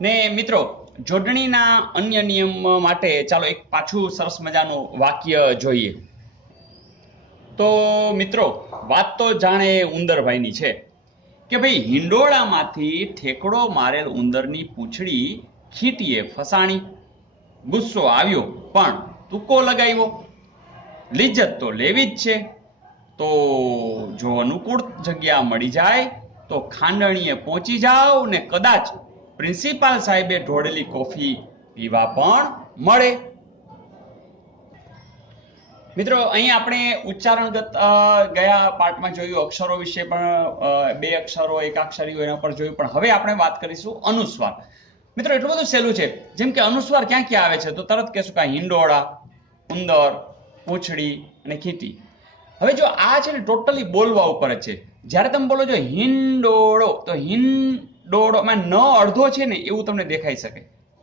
ને મિત્રો, જોડણીના અન્ય નિયમ માટે ચાલો એક પાછું સરસ મજાનું વાક્ય જોઈએ. તો મિત્રો, વાત તો જાણે ઉંદરભાઈની છે કે ભાઈ હિંડોળામાંથી ઠેકડો મારેલ ઉંદરની પૂંછડી ખીટીએ ફસાણી. ગુસ્સો આવ્યો, પણ તુક્કો લગાવ્યો. લિજ્જત તો લેવી જ છે. તો જો અનુકૂળ જગ્યા મળી જાય, તો ખાંડણીએ પહોંચી જાઓ ને કદાચ પ્રિન્સિપાલ સાહેબે ઢોળેલી કોફી પીવા પણ મળે. મિત્રો, અહીં આપણે ઉચ્ચારણગત ગયા પાર્ટમાં જોયું, અક્ષરો વિશે પણ બે અક્ષરો, એકાક્ષરીઓ એના પર જોયું, પણ હવે આપણે વાત કરીશું અનુસ્વાર. મિત્રો, એટલું બધું સહેલું છે. જેમ કે અનુસ્વાર ક્યાં ક્યાં આવે છે, તો તરત કહેશું કે હિંડોળા, ઉંદર, પૂંછડી અને ખીટી. હવે જો આ છે ને ટોટલી બોલવા ઉપર જ છે. જ્યારે તમે બોલો છો હિંડોળો, તો હિંડોળો માં ન અડધો છે ને એવું તમને દેખાઈ શકે.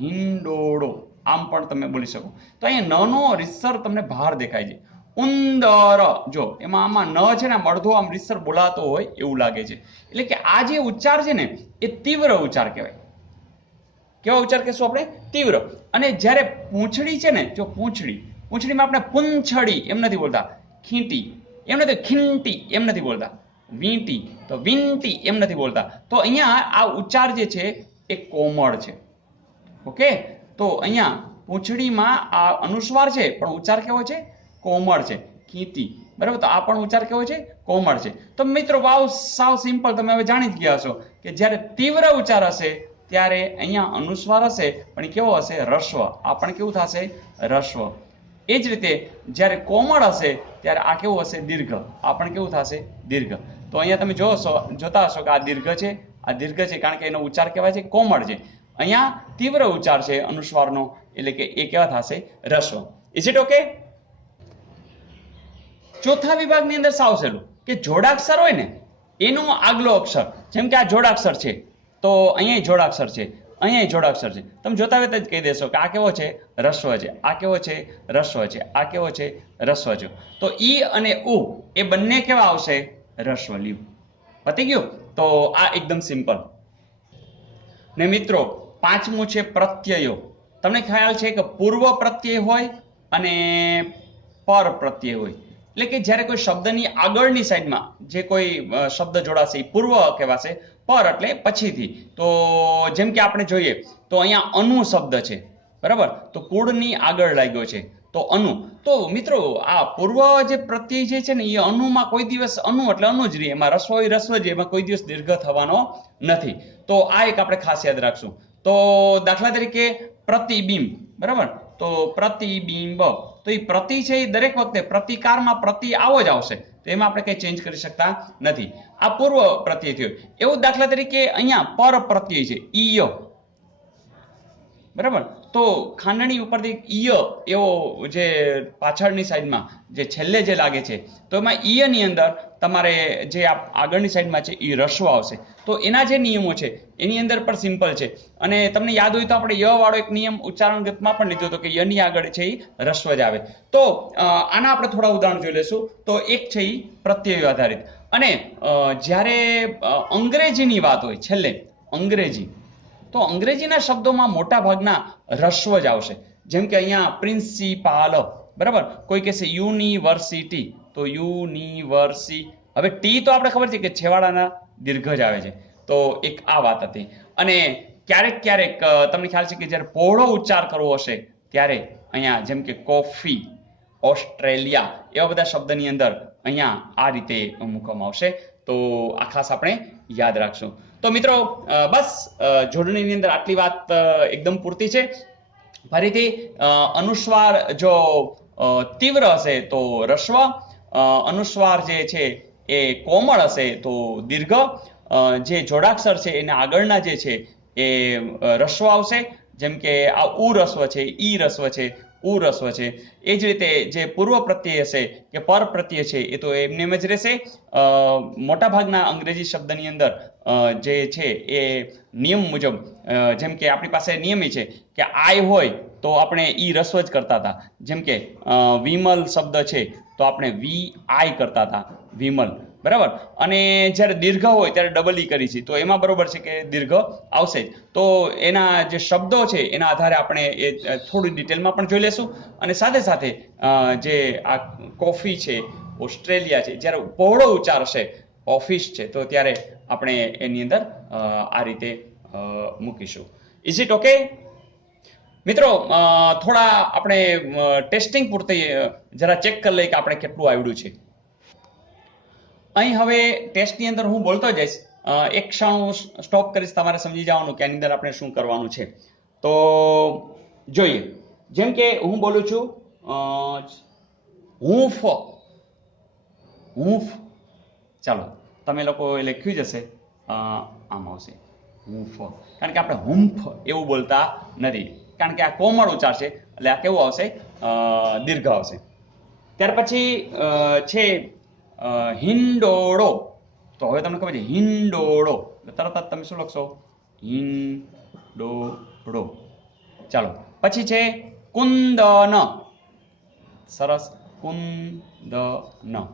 હિંડોળો. આમ પણ તમે બોલી શકો. તો અહીંયા ન નો તમને બહાર દેખાય છે. ઉંદર. જો, એમાં આમાં ન છે ને આમ અડધો આમ રીસર બોલાતો હોય એવું લાગે છે. એટલે કે આ જે ઉચ્ચાર છે ને, એ તીવ્ર ઉચ્ચાર કહેવાય. કેવા ઉચ્ચાર કહેશું આપણે? તીવ્ર. અને જ્યારે પૂંછડી છે ને, જો પૂંછડી, પૂંછડીમાં આપણે પૂંછડી એમ નથી બોલતા. ખીંટી. એમ નથી, ખીંટી એમ નથી બોલતા. વીંટી. તો વીંટી એમ નથી બોલતા. તો અહીંયા આ ઉચ્ચાર જે છે એ કોમળ છે. ઓકે? તો અહીંયા પૂંછડીમાં આ અનુસ્વાર છે, પણ ઉચ્ચાર કેવો છે? કોમળ છે. ખીંટી બરાબર? તો આ પણ ઉચ્ચાર કેવો છે? કોમળ છે. તો મિત્રો, વાવ, સાવ સિમ્પલ. તમે હવે જાણી જ ગયા છો કે જ્યારે તીવ્ર ઉચ્ચાર હશે, ત્યારે અહીંયા અનુસ્વાર હશે, પણ કેવો હશે? રસ્વ આ પણ કેવું થશે? રસ્વ એ જ રીતે જ્યારે કોમળ હશે, ત્યારે આ કેવું હશે? દીર્ઘ. આ પણ કેવું થશે? દીર્ઘ. તો અહીંયા તમે જોશો, જોતા હશો કે આ દીર્ઘ છે, આ દીર્ઘ છે કારણ કે એનો ઉચ્ચાર કહેવાય છે કોમળ છે. અહીંયા તીવ્ર ઉચ્ચાર છે અનુસ્વારનો, એટલે કે એ કેવા થશે? રસ્વ ઇઝ ઇટ ઓકે ચોથા વિભાગની અંદર સાવ સહેલું કે જોડાક્ષર હોય ને, એનો આગલો અક્ષર. જેમ કે આ જોડાક્ષર છે, તો અહીંયા જોડાક્ષર છે અહીંયા જોડાક્ષર છે. તમે જોતા હોય તો જ કહી દેશો કે આ કેવો છે? રસ્વ છે. આ કેવો છે? રસ્વ છે. આ કેવો છે? રસ્વ છે. તો ઈ અને ઉ, એ બંને કેવા આવશે? રસ્વ લ્યુ પતી ગયું? તો આ એકદમ સિમ્પલ ને મિત્રો, પાંચમું છે પ્રત્યયો. તમને ખ્યાલ છે કે પૂર્વ પ્રત્યય હોય અને પર પ્રત્યય હોય. એટલે કે જ્યારે કોઈ શબ્દની આગળની સાઈડમાં જે કોઈ શબ્દ જોડાશે એ પૂર્વ કહેવાશે, પર એટલે પછીથી. તો જેમ કે આપણે જોઈએ, તો અહીંયા અનુ શબ્દ છે. બરાબર? તો કુળની આગળ લાગ્યો છે. તો અનુ. તો મિત્રો, આ પૂર્વ જે પ્રત્યય છે ને, એ અનુમાં કોઈ દિવસ અનુ એટલે અનુ જ રહે. એમાં રસ્વ રસ્વ જ, એમાં કોઈ દિવસ દીર્ઘ થવાનો નથી. તો આ એક આપણે ખાસ યાદ રાખશું. તો દાખલા તરીકે પ્રતિબિંબ, બરાબર? તો પ્રતિબિંબ. તો એ પ્રતિ છે એ દરેક વખતે પ્રતિકારમાં પ્રતિ આવો જ આવશે. તો એમાં આપણે કંઈ ચેન્જ કરી શકતા નથી. આ પૂર્વ પ્રત્યય થયો. એવું દાખલા તરીકે અહીંયા પર પ્રત્યય છે. ઈય. બરાબર? તો ખાંડણી ઉપરથી ઈય એવો જે પાછળની સાઈડમાં જે છેલ્લે જે લાગે છે, તો એમાં ઈયની અંદર તમારે જે આગળની સાઈડમાં છે એ રસ્વ આવશે. તો એના જે નિયમો છે, એની અંદર પણ સિમ્પલ છે. અને તમને યાદ હોય તો આપણે ય વાળો એક નિયમ ઉચ્ચારણ ગતમાં પણ લીધો હતો કે યની આગળ છે એ રસ્વ જ આવે. તો આના આપણે થોડા ઉદાહરણ જોઈ લેશું તો એક છે એ પ્રત્યય આધારિત. અને જ્યારે અંગ્રેજીની વાત હોય, છેલ્લે અંગ્રેજી તો અંગ્રેજીના શબ્દોમાં મોટા ભાગના રસ્વ જ આવશે. જેમ કે અહીંયા પ્રિન્સિપાલ બરાબર? કોઈ કહેશે યુનિવર્સિટી તો યુનિવર્સી હવે ટી તો આપણે ખબર છે કે છેવાડાના દીર્ઘ જ આવે છે. તો એક આ વાત હતી. અને ક્યારેક ક્યારેક તમને ખ્યાલ છે કે જ્યારે પહોળો ઉચ્ચાર કરવો હશે, ત્યારે અહીંયા જેમ કે કોફી ઓસ્ટ્રેલિયા એવા બધા શબ્દની અંદર અહીંયા આ રીતે મૂકવામાં આવશે. તો આ ખાસ આપણે યાદ રાખશું. તો મિત્રો બસ જોડણીની અંદર આટલી વાત એકદમ પૂરતી છે. ફરીથી અનુસ્વાર જો તીવ્ર હશે તો રસ્વ અનુસ્વાર જે છે એ કોમળ હશે તો દીર્ઘ જે જોડાક્ષર છે એના આગળના જે છે એ રસ્વ આવશે. જેમ કે આ ઉ રસ્વ છે, ઈ રસ્વ છે ઉ રસ્વ છે. એ જ રીતે જે પૂર્વ પ્રત્યય છે કે પર પ્રત્યય છે, એ તો એમને એમ જ રહેશે. મોટાભાગના અંગ્રેજી શબ્દની અંદર જે છે એ નિયમ મુજબ જેમ કે આપણી પાસે નિયમ છે, કે આય હોય તો આપણે ઈ રસ્વ જ કરતા હતા. જેમ કે વિમલ શબ્દ છે તો આપણે વી આઈ કરતા હતા. વિમલ. બરાબર? અને જ્યારે દીર્ઘ હોય ત્યારે ડબલ ઈ કરી છે. તો એમાં બરોબર છે કે દીર્ઘ આવશે જ. તો એના જે શબ્દો છે, એના આધારે આપણે એ થોડી ડિટેલમાં પણ જોઈ લેશું. અને સાથે સાથે જે આ કોફી છે, ઓસ્ટ્રેલિયા છે, જ્યારે પહોળો ઉચ્ચાર છે ઓફિસ છે, તો ત્યારે આપણે એની અંદર આ રીતે મૂકીશું. ઇઝ ઇટ ઓકે મિત્રો થોડા આપણે ટેસ્ટિંગ પૂરતી જરા ચેક કરી લઈએ કે આપણે કેટલું આવડ્યું છે. અહીં હવે ટેસ્ટની અંદર હું બોલતો જઈશ. એક ક્ષણ હું સ્ટોપ કરીશ તમારે સમજી જવાનું કે આની અંદર આપણે શું કરવાનું છે. તો, જોઈએ. જેમ કે હું બોલું છું હૂંફ હૂંફ ચાલો, તમે લોકો એ લખ્યું જ હશે. આમ આવશે. હૂંફ કારણ કે આપણે હૂંફ એવું બોલતા નથી. કારણ કે આ કોમળ ઉચ્ચાર છે, એટલે આ કેવું આવશે? દીર્ઘ આવશે. ત્યાર પછી છે હિંડોળો. તો હવે તમને ખબર છે, હિંડોળો. તરત જ તમે શું લખશો? હિંડોળો. ચાલો, પછી છે કુંદન. સરસ, કુંદન.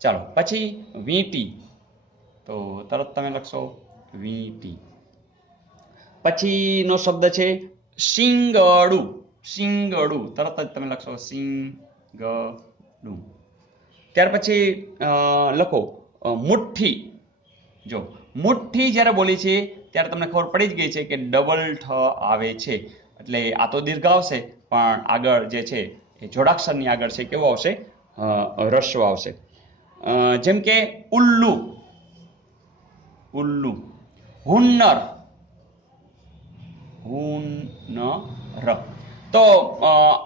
ચાલો, પછી વીંટી. તો તરત તમે લખશો વીંટી. પછીનો શબ્દ છે શિંગડું. શિંગડું. તરત જ તમે લખશો શિંગડું. ત્યાર પછી લખો. મુઠ્ઠી. જો, મુઠ્ઠી જ્યારે બોલી છે ત્યારે તમને ખબર પડી જ ગઈ છે કે ડબલ ઠ આવે છે. એટલે આ તો દીર્ઘ આવશે, પણ આગળ જે છે, એ જોડાક્ષરની આગળ છે, કેવો આવશે? રસ્વ આવશે. જેમ કે, ઉલ્લુ. ઉલ્લુ. હુન્નર. ર તો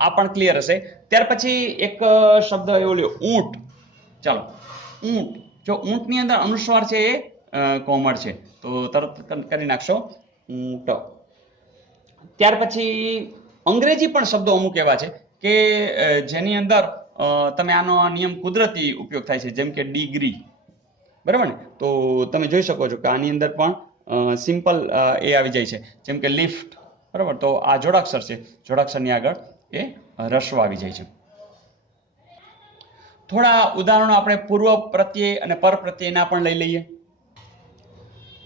આ પણ ક્લિયર હશે. ત્યાર પછી એક શબ્દ એવો લ્યો ઊંટ ચાલો. ઊંટ. જો ઊંટની અંદર અનુસ્વાર છે એ કોમળ છે. તો તરત કરી નાખશો. ઊંટ. ત્યાર પછી અંગ્રેજી પણ શબ્દો અમુક એવા છે કે જેની અંદર તમે આનો નિયમ કુદરતી ઉપયોગ થાય છે, જેમ કે ડિગ્રી. બરાબર ને? તો તમે જોઈ શકો છો કે આની અંદર પણ સિમ્પલ એ આવી જાય છે. જેમ કે લિફ્ટ. બરાબર? તો આ જોડાક્ષર છે. જોડાક્ષરની આગળ એ રસ્વ આવી જાય છે. થોડા ઉદાહરણો આપણે પૂર્વ પ્રત્યય અને પર પ્રત્યયના પણ લઈ લઈએ.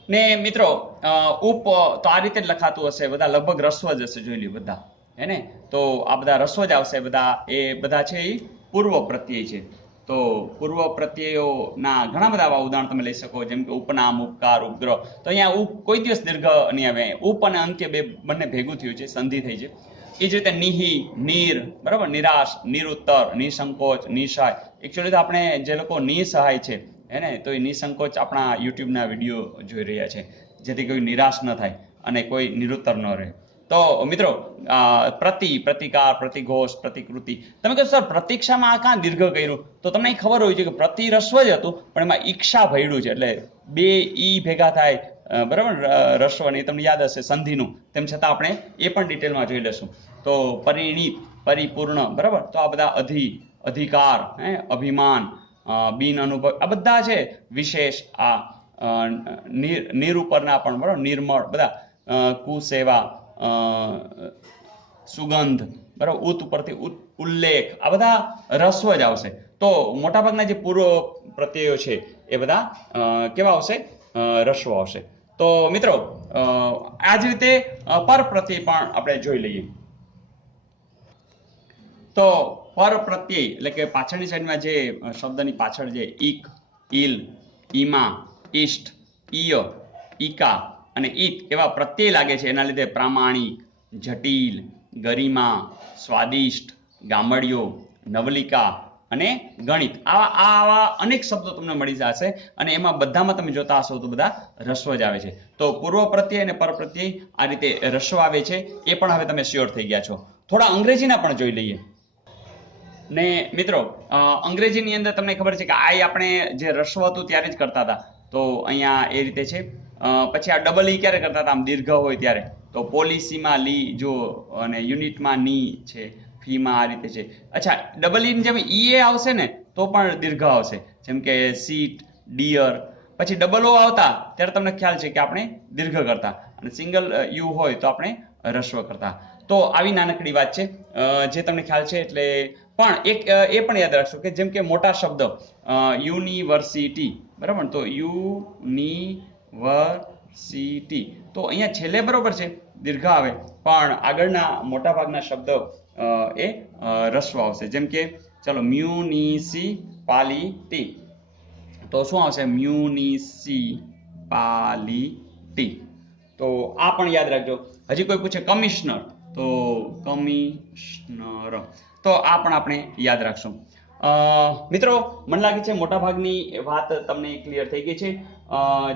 ને મિત્રો ઉપ તો આ રીતે જ લખાતું હશે, બધા લગભગ રસ્વ જ હશે, જોઈ લ્યો બધા. હે ને? તો આ બધા રસ્વ જ આવશે, બધા, એ બધા છે એ પૂર્વ પ્રત્યય છે. તો પૂર્વ પ્રત્યયોના ઘણા બધા આવા ઉદાહરણ તમે લઈ શકો, જેમ કે ઉપનામ, ઉપકાર ઉપગ્રહ તો અહીંયા ઉપ કોઈ દિવસ દીર્ઘ નહીં આવે. ઉપ અને અંત્ય બે બંને ભેગું થયું છે, સંધિ થઈ છે. એ જ રીતે નિહી, નીર, બરાબર? નિરાશ, નિરુત્તર, નિસંકોચ નિસહાય એકચ્યુઅલી તો આપણે જે લોકો નિસહાય છે, હે ને? તો એ નિસંકોચ આપણા યુટ્યુબના વીડિયો જોઈ રહ્યા છે, જેથી કોઈ નિરાશ ન થાય અને કોઈ નિરુત્તર ન રહે. તો મિત્રો પ્રતિ, પ્રતિકાર, પ્રતિઘોષ, પ્રતિકૃતિ, તમે કહો સર, પ્રતીક્ષામાં આ કાં દીર્ઘ કર્યું? તો તમને ખબર હોય છે કે પ્રતિ રસ્વ જ હતું, પણ એમાં ઈક્ષા ભયડું છે. એટલે બે ઈ ભેગા થાય બરાબર? રસ્વની તમને યાદ હશે, સંધિનું. તેમ છતાં આપણે એ પણ ડિટેલમાં જોઈ લેશું તો પરિણીત પરિપૂર્ણ, બરાબર? તો આ બધા અધિ, અધિકાર, હે, અભિમાન બિન અનુભવ, આ બધા છે વિશેષ આ નિર નિર પણ, બરાબર? નિર્મળ, બધા કુસેવા સુગંધ, બરાબર? ઉત ઉપરથી ઉલ્લેખ, આ બધા રસ્વ જ આવશે. તો મોટાભાગના જે પૂર્વ પ્રત્યયો છે એ બધા કેવા આવશે? રસ્વ આવશે. તો મિત્રો આ જ રીતે પર પ્રત્યય પણ આપણે જોઈ લઈએ. તો પર પ્રત્યય, એટલે કે પાછળની સાઈડમાં જે શબ્દની પાછળ જે ઈક ઇલ ઈમા, ઈષ્ટ, ઈય, ઈકા અને ઈત એવા પ્રત્યય લાગે છે, એના લીધે પ્રામાણિક, જટિલ, ગરિમા, સ્વાદિષ્ટ, ગામડિયો, નવલિકા અને ગણિત. આવા આવા અનેક શબ્દો તમને મળી જશે અને એમાં બધામાં તમે જોતા હશો તો બધા રસ્વ જ આવે છે. તો પૂર્વ પ્રત્યય અને પર પ્રત્યય આ રીતે રસ્વ આવે છે, એ પણ હવે તમે શ્યોર થઈ ગયા છો. થોડા અંગ્રેજીના પણ જોઈ લઈએ. ને મિત્રો અંગ્રેજીની અંદર તમને ખબર છે કે આઈ આપણે જે રસ્વ હતું ત્યારે જ કરતા હતા. તો અહીંયા એ રીતે છે. પછી આ ડબલ ઈ ક્યારે કરતા હતા? આમ દીર્ઘ હોય ત્યારે. તો પોલિસીમાં લી જો અને યુનિટમાં ની છે. ફીમાં આ રીતે છે. અચ્છા ડબલ ઈની જેમ ઈ એ આવશે ને, તો પણ દીર્ઘ આવશે. જેમ કે સીટ ડિયર પછી ડબલ ઓ આવતા, ત્યારે તમને ખ્યાલ છે કે આપણે દીર્ઘ કરતા. અને સિંગલ યુ હોય તો આપણે રસ્વ કરતા. તો આવી નાનકડી વાત છે. જે તમને ખ્યાલ છે એટલે પણ એક એ પણ યાદ રાખશો કે જેમ કે મોટા શબ્દ યુનિવર્સિટી, બરાબર? તો યુનિવર્સિટી. તો અહીંયા છેલ્લે બરોબર છે, દીર્ઘ આવે. પણ આગળના મોટા ભાગના શબ્દ એ રસ્વ આવશે. જેમ કે, ચલો, મ્યુનિસિપાલિટી. તો શું આવશે? મ્યુનિસિપાલિટી. તો આ પણ યાદ રાખજો. હજી કોઈ પૂછે? કમિશનર. તો કમિશનર. તો આ પણ આપણે યાદ રાખશું. મિત્રો, મને લાગે છે મોટાભાગની વાત તમને ક્લિયર થઈ ગઈ છે.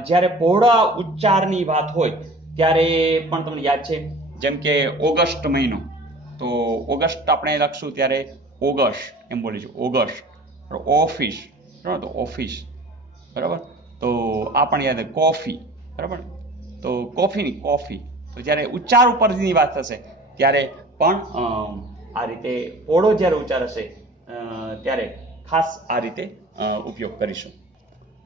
જ્યારે પહોળા ઉચ્ચારની વાત હોય, ત્યારે પણ તમને યાદ છે, જેમ કે ઓગસ્ટ મહિનો. તો ઓગસ્ટ આપણે લખશું ત્યારે ઓગસ્ટ, એમ બોલીશું ઓગસ્ટ. ઓફિસ. બરાબર, તો ઓફિસ. બરાબર? તો આ પણ યાદ કોફી. બરાબર? તો કોફીની કોફી. તો જ્યારે ઉચ્ચાર ઉપરની વાત થશે, ત્યારે પણ આ રીતે ઓળો જ્યારે ઉચ્ચારશે ત્યારે ખાસ આ રીતે ઉપયોગ કરીશું.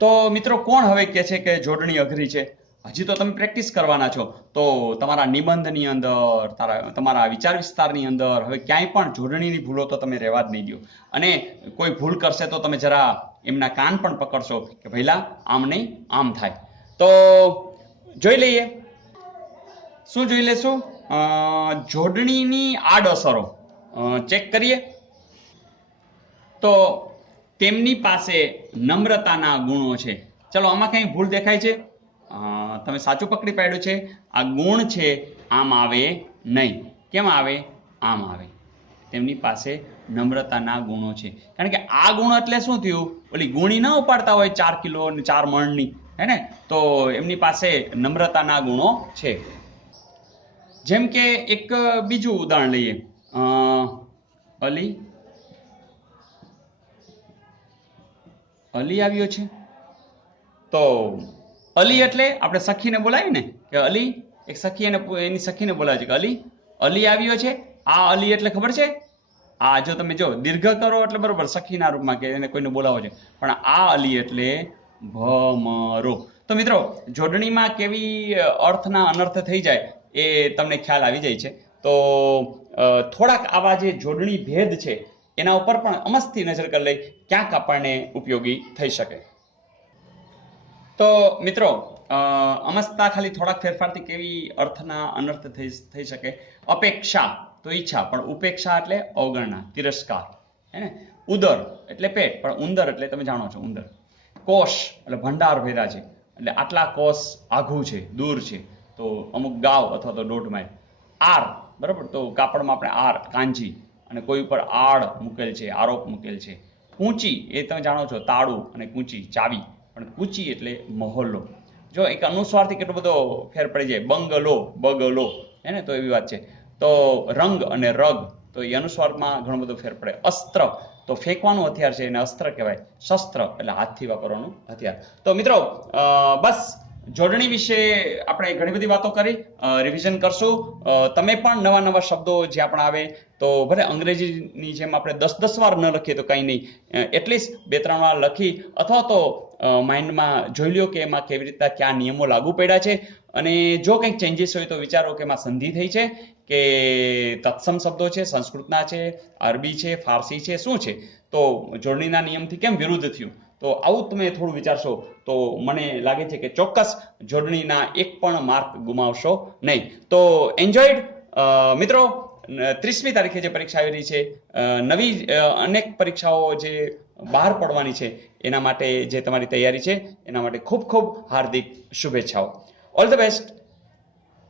તો મિત્રો, કોણ હવે કહે છે કે જોડણી અઘરી છે? હજી તો તમે પ્રેક્ટિસ કરવાના છો. તો તમારા નિબંધની અંદર, તારા, તમારા વિચાર વિસ્તારની અંદર હવે ક્યાંય પણ જોડણીની ભૂલો તો તમે રહેવા જ નહીં દો. અને કોઈ ભૂલ કરશે તો તમે જરા એમના કાન પણ પકડશો કે ભઈલા, આમ નહીં, આમ થાય. તો જોઈ લઈએ. શું જોઈ લેશું? જોડણીની આડઅસરો. ચેક કરીએ. તો તેમની પાસે નમ્રતાના ગુણો છે. ચલો, આમાં કંઈ ભૂલ દેખાય છે? તમે સાચું પકડી પાડ્યું છે? આ ગુણ છે, આમ આવે નહીં. કેમ આવે? આમ આવે. તેમની પાસે નમ્રતાના ગુણો છે. કારણ કે આ ગુણ એટલે શું થયું? ઓલી ગુણી ન ઉપાડતા હોય ચાર કિલો ને ચાર મણની, હે ને? તો એમની પાસે નમ્રતાના ગુણો છે. જેમ કે એક બીજું ઉદાહરણ લઈએ. અલી? અલી આવ્યો છે? તો અલી એટલે આપણે સખીને બોલાવી ને? કે અલી, એક સખી એને એની સખીને બોલાવે છે કે અલી અલી આવ્યો છે? આ અલી એટલે ખબર છે? આ જો તમે જો, દીર્ઘ કરો એટલે બરોબર સખીના રૂપમાં કે એને કોઈને બોલાવો છે. પણ આ અલી એટલે ભમરો. તો મિત્રો, જોડણીમાં કેવી અર્થના અનર્થ થઈ જાય એ તમને ખ્યાલ આવી જાય છે. તો થોડાક આવા જે જોડણી ભેદ છે, એના ઉપર પણ અમસ્તી નજર કરી લઈ ક્યાંક આપણને ઉપયોગી થઈ શકે. તો મિત્રો અમસ્તા ખાલી થોડાક ફેરફારથી કેવી અર્થના અનર્થ થઈ થઈ શકે? અપેક્ષા તો ઈચ્છા, પણ ઉપેક્ષા એટલે અવગણના, તિરસ્કાર. હે ઉદર એટલે પેટ, પણ ઉંદર એટલે તમે જાણો છો, ઉંદર. કોષ એટલે ભંડાર ભેરા છે. એટલે આટલા કોષ આઘું છે, દૂર છે. તો અમુક ગાવ અથવા તો દોઢ માઇલ. આર બરાબર? તો કાપડમાં આપણે આર, કાંજી અને કોઈ ઉપર આડ મૂકેલ છે, આરોપ મૂકેલ છે. કૂંચી એ તમે જાણો છો તાળું અને કૂંચી, ચાવી. પણ કૂંચી એટલે મહોલ્લો. જો એક અનુસ્વારથી કેટલો બધો ફેર પડી જાય. બંગલો, બગલો. હે ને? તો એવી વાત છે. તો રંગ અને રગ, તો એ અનુસ્વારમાં ઘણો બધો ફેર પડે. અસ્ત્ર, તો ફેંકવાનું હથિયાર છે એને અસ્ત્ર કહેવાય. શસ્ત્ર એટલે હાથથી વાપરવાનું હથિયાર. તો મિત્રો બસ જોડણી વિશે આપણે ઘણી બધી વાતો કરી રિવિઝન કરશું. તમે પણ નવા નવા શબ્દો જ્યાં પણ આવે, તો ભલે અંગ્રેજીની જેમ આપણે દસ દસ વાર ન લખીએ તો કંઈ નહીં. એટલીસ્ટ બે ત્રણ વાર લખી, અથવા તો માઇન્ડમાં જોઈ લ્યો કે એમાં કેવી રીતના કયા નિયમો લાગુ પડ્યા છે. અને જો કંઈક ચેન્જીસ હોય તો વિચારો કે એમાં સંધિ થઈ છે, કે તત્સમ શબ્દો છે, સંસ્કૃતના છે, અરબી છે, ફારસી છે, શું છે? તો જોડણીના નિયમથી કેમ વિરુદ્ધ થયું? તો આવું તમે થોડું વિચારશો તો મને લાગે છે કે ચોક્કસ જોડણીના એક પણ માર્ક ગુમાવશો નહીં. તો એન્જોયડ મિત્રો ત્રીસમી તારીખે જે પરીક્ષા આવી રહી છે નવી અનેક પરીક્ષાઓ જે બહાર પડવાની છે, એના માટે જે તમારી તૈયારી છે, એના માટે ખૂબ ખૂબ હાર્દિક શુભેચ્છાઓ. All the best